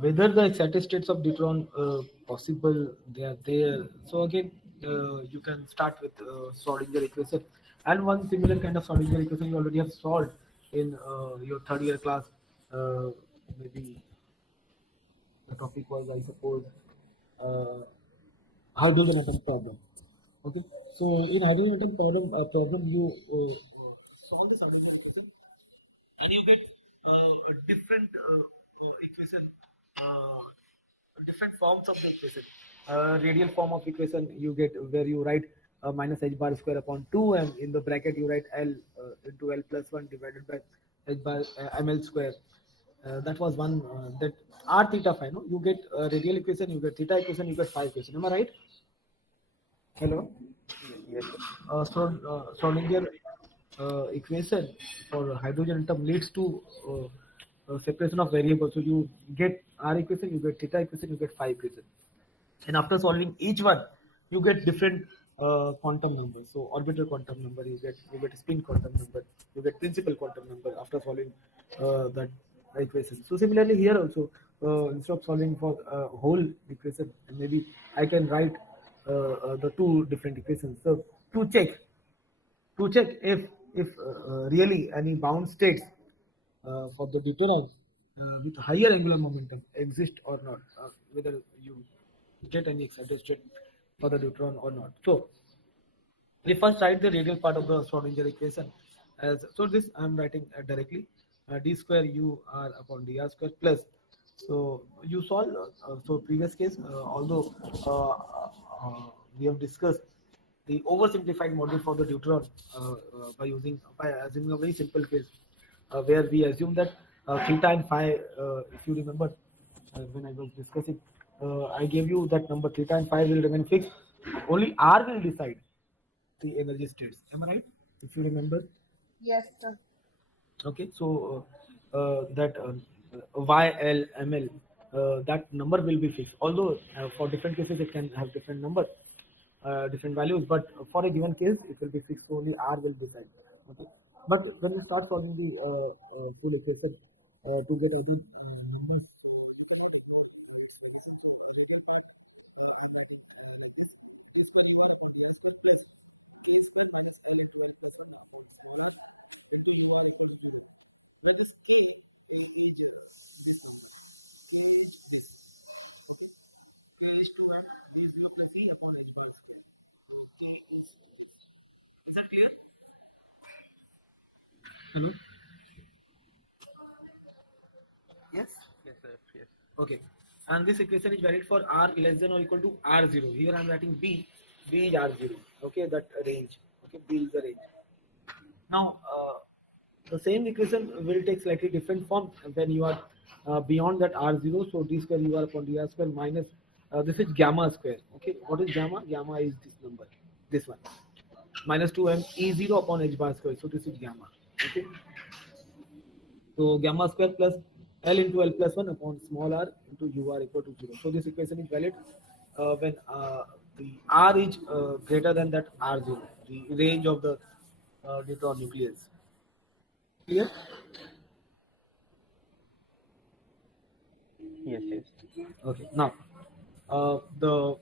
whether the excited states of deuteron possible they are there. So again, you can start with Schrodinger equation, and one similar kind of Schrodinger equation you already have solved in your third year class. Maybe the topic was, I suppose, uh, hydrogen atom problem. Okay, so in hydrogen atom problem you solve this hydrogen equation and you get a different equation, uh, different forms of the equation. Radial form of equation you get where you write minus h bar square upon 2, and in the bracket you write L into L plus 1 divided by h bar ml square. That was one that r theta phi. No, you get radial equation, you get theta equation, you get phi equation. Am I right? Hello. Yes. Schrodinger equation for hydrogen atom leads to separation of variables. So you get R equation, you get theta equation, you get phi equation, and after solving each one, you get different quantum numbers. So orbital quantum number, you get spin quantum number, you get principal quantum number after solving that equation. So similarly here also, instead of solving for whole equation, and maybe I can write the two different equations. So to check if really any bound states for the deuteron with higher angular momentum exist or not, whether you get any excited state for the deuteron or not. So we first write the radial part of the Schrodinger equation as, so this I am writing directly d square u r upon dr square plus, so you solve so previous case, although we have discussed the oversimplified model for the deuteron by assuming a very simple case where we assume that theta and phi, if you remember when I was discussing, I gave you that number theta and phi will remain fixed. Only R will decide the energy states. Am I right? If you remember. Yes, sir. Okay, so that YL ML, that number will be fixed. Although for different cases it can have different numbers, different values, but for a given case it will be fixed. So only R will decide. Okay, but when we start solving the full equation to get all the numbers. With this key is to write this plus E upon H bar square. Is that clear? Hello? Yes? Yes, sir. Yes. Okay. And this equation is valid for R less than or equal to R0. Here I am writing B. B is R0. Okay, that range. Okay, B is the range. Now, the same equation will take slightly different form when you are beyond that R0. So d square u r upon dr square minus, this is gamma square. Okay, what is gamma? Gamma is this number, this one. Minus 2m E0 upon h bar square. So this is gamma. Okay. So gamma square plus L into L plus 1 upon small r into u r equal to 0. So this equation is valid when the r is greater than that r0, the range of the neutron nucleus. Clear? Yes, yes. Okay. Now, the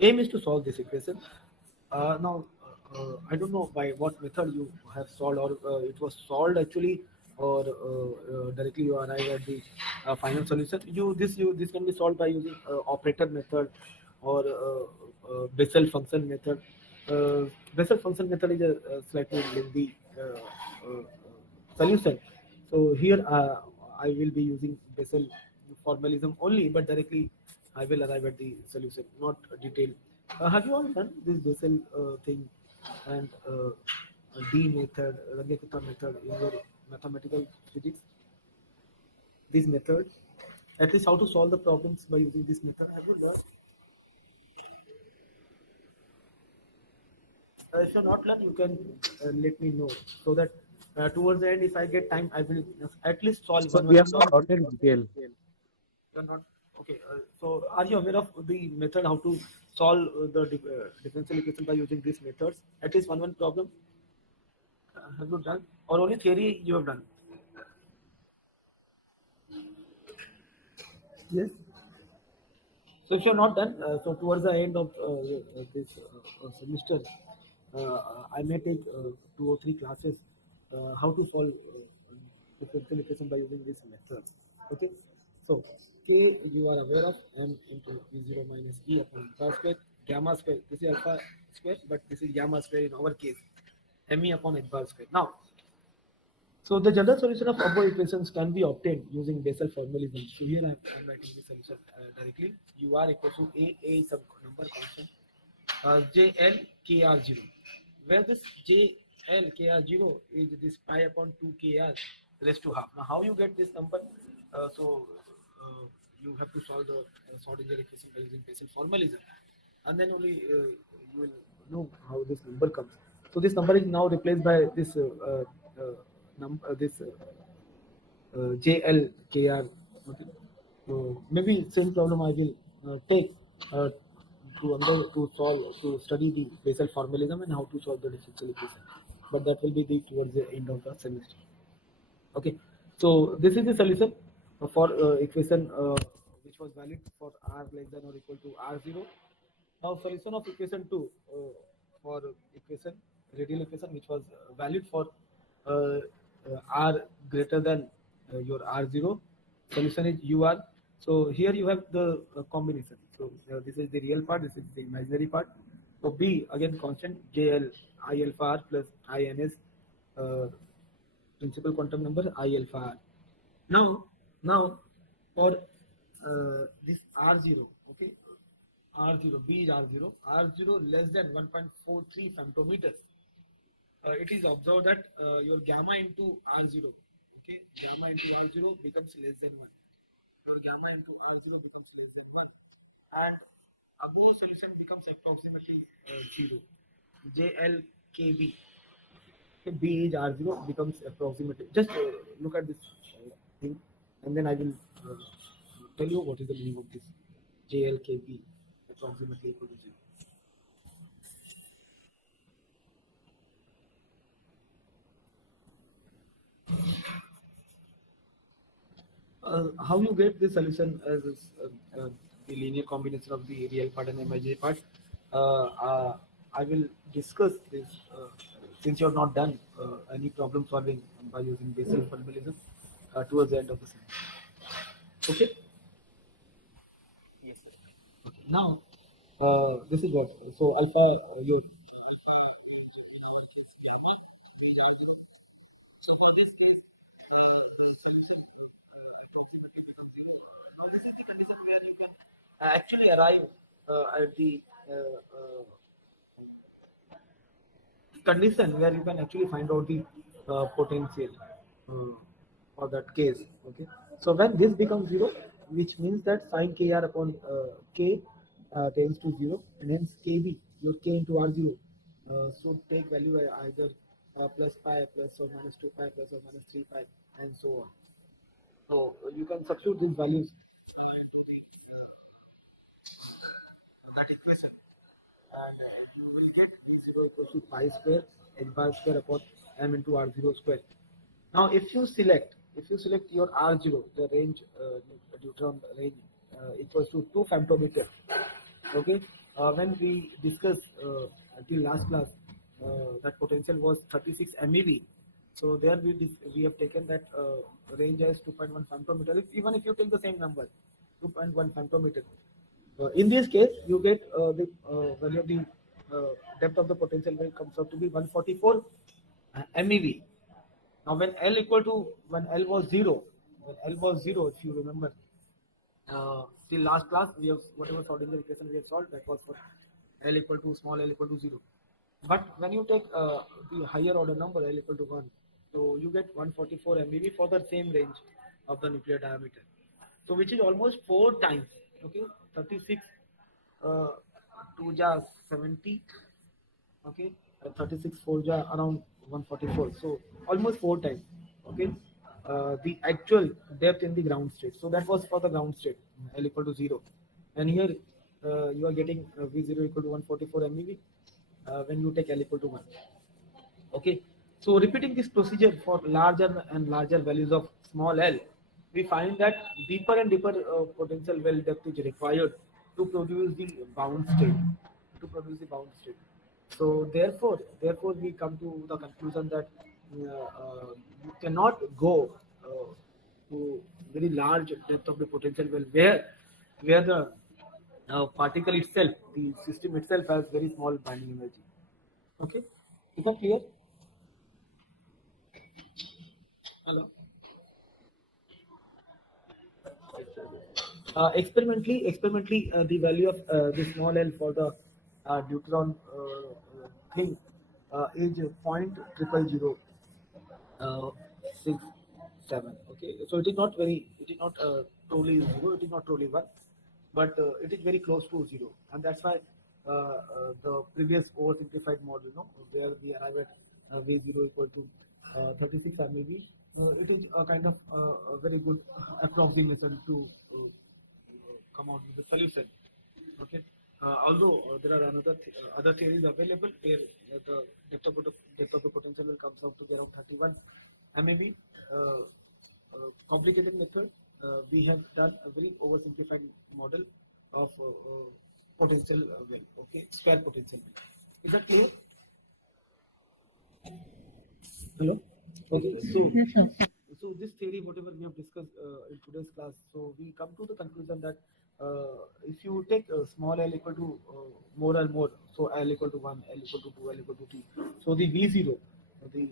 aim is to solve this equation. Now, I don't know by what method you have solved, or it was solved actually, or directly you arrive at the final solution. This can be solved by using operator method or Bessel function method. Bessel function method is a slightly lengthy solution. So here I will be using Bessel formalism only, but directly I will arrive at the solution, not detail. Have you all done this Bessel thing and D method, Runge-Kutta method in your mathematical physics? This method, at least how to solve the problems by using this method. I have not learned. If you're not learned, you can let me know so that towards the end, if I get time, I will at least solve So one. we have not got in detail. You're not okay. So, are you aware of the method how to solve the differential equation by using these methods? At least one problem have you done, or only theory you have done? Yes. So if you're not done, so towards the end of this semester, I may take 2 or 3 classes how to solve differential equation by using this method. Okay. So K you are aware of m into E0 minus E upon alpha square, gamma square. This is alpha square, but this is gamma square in our case. Me upon h bar square. Now, so the general solution of above equations can be obtained using Bessel formalism. So here I am writing the solution directly. U r equals to a is some number constant, J L K R 0, where this J L K R 0 is this pi upon 2 K R raised to half. Now how you get this number? You have to solve the Schrodinger equation by using Bessel formalism, and then only you will know how this number comes. So this number is now replaced by this this JLKR. Okay. So maybe same problem I will take to solve to study the Bessel formalism and how to solve the differential equation. But that will be the towards the end of the semester. Okay. So this is the solution for equation which was valid for r less than or equal to r0. Now solution of equation 2 for equation radial equation which was valid for uh, r greater than your r0. Solution is ur. So here you have the combination. So this is the real part, this is the imaginary part. So b again constant jl I alpha r plus ins uh, principal quantum number I alpha r. Now for this R0, okay, R0, B is R0, R0 less than 1.43 femtometers. It is observed that your gamma into R0, okay, gamma into R0 becomes less than 1. Your gamma into R0 becomes less than 1. And above solution becomes approximately 0. JLKB. B is R0 becomes approximately. Just look at this thing, and then I will tell you what is the meaning of this JLKB approximately equal to 0. How you get this solution as the linear combination of the real part and imaginary part? I will discuss this since you are not done any problem solving by using Bessel formalism towards the end of the semester. Okay. Yes, sir. Okay. Now, this is what. So alpha, you. So for this case, the solution approximately becomes 0. Now this is the condition where you can actually arrive at the condition where you can actually find out the potential uh, for that case. Okay. So when this becomes 0, which means that sine kr upon k tends to 0, and hence kb, your k into r0 should take value either plus pi plus or minus 2 pi plus or minus 3 pi and so on. So you can substitute these values into the that equation, and you will get v0 equals to pi square h bar square upon m into r0 square. Now if you select your r0, the range neutron range equals to 2 femtometer. Okay. When we discussed until last class, that potential was 36 MeV. So there we have taken that range as 2.1 femtometer. Even if you take the same number, 2.1 femtometer, in this case you get the value of the depth of the potential wave comes out to be 144 MeV. Now when L was zero, if you remember, till last class we have whatever Schrodinger equation we have solved, that was for L equal to small l equal to 0. But when you take the higher order number L equal to 1, so you get 144 MeV for the same range of the nuclear diameter. So which is almost 4 times. Okay, 36 uh, 2 ja 70. Okay, 36 4 ja around 144. So almost 4 times. Okay, the actual depth in the ground state. So that was for the ground state L equal to 0, and here you are getting V0 equal to 144 MeV when you take L equal to 1. Okay, so repeating this procedure for larger and larger values of small l, we find that deeper and deeper potential well depth is required to produce the bound state. To produce the bound state. So therefore, we come to the conclusion that you cannot go to very large depth of the potential well where the particle itself, the system itself, has very small binding energy. Okay, is that clear? Hello. Experimentally, the value of the small l for the deuteron thing is point triple zero 6 7. Okay, so it is not truly zero, it is not truly one, but it is very close to zero, and that's why the previous oversimplified model, where we arrive at v0 equal to 36 MeV, it is a kind of a very good approximation to come out with the solution. Okay. Although there are other theories available where the depth of the potential will comes out to be around 31 MeV. Complicated method. We have done a very oversimplified model of potential well. Okay, square potential well. Is that clear? Hello. Okay. Yes, sir. So this theory, whatever we have discussed in today's class, so we come to the conclusion that if you take small l equal to more and more, so l equal to 1, l equal to 2, l equal to 3, so the v0, the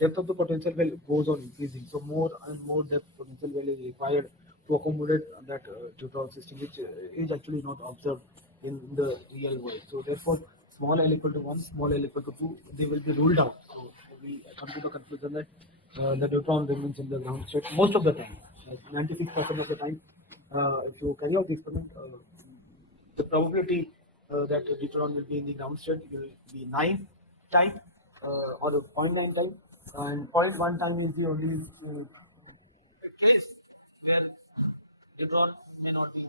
depth of the potential well goes on increasing. So more and more depth potential well is required to accommodate that neutron system, which is actually not observed in the real world. So therefore, small l equal to 1, small l equal to 2, they will be ruled out. So we come to the conclusion that the neutron remains in the ground state most of the time, like 96% of the time. If you carry out the experiment, the probability that the neutron will be in the ground state will be 9 time or 0.9 time, and zero point 0.1 time is the only case where neutron may not be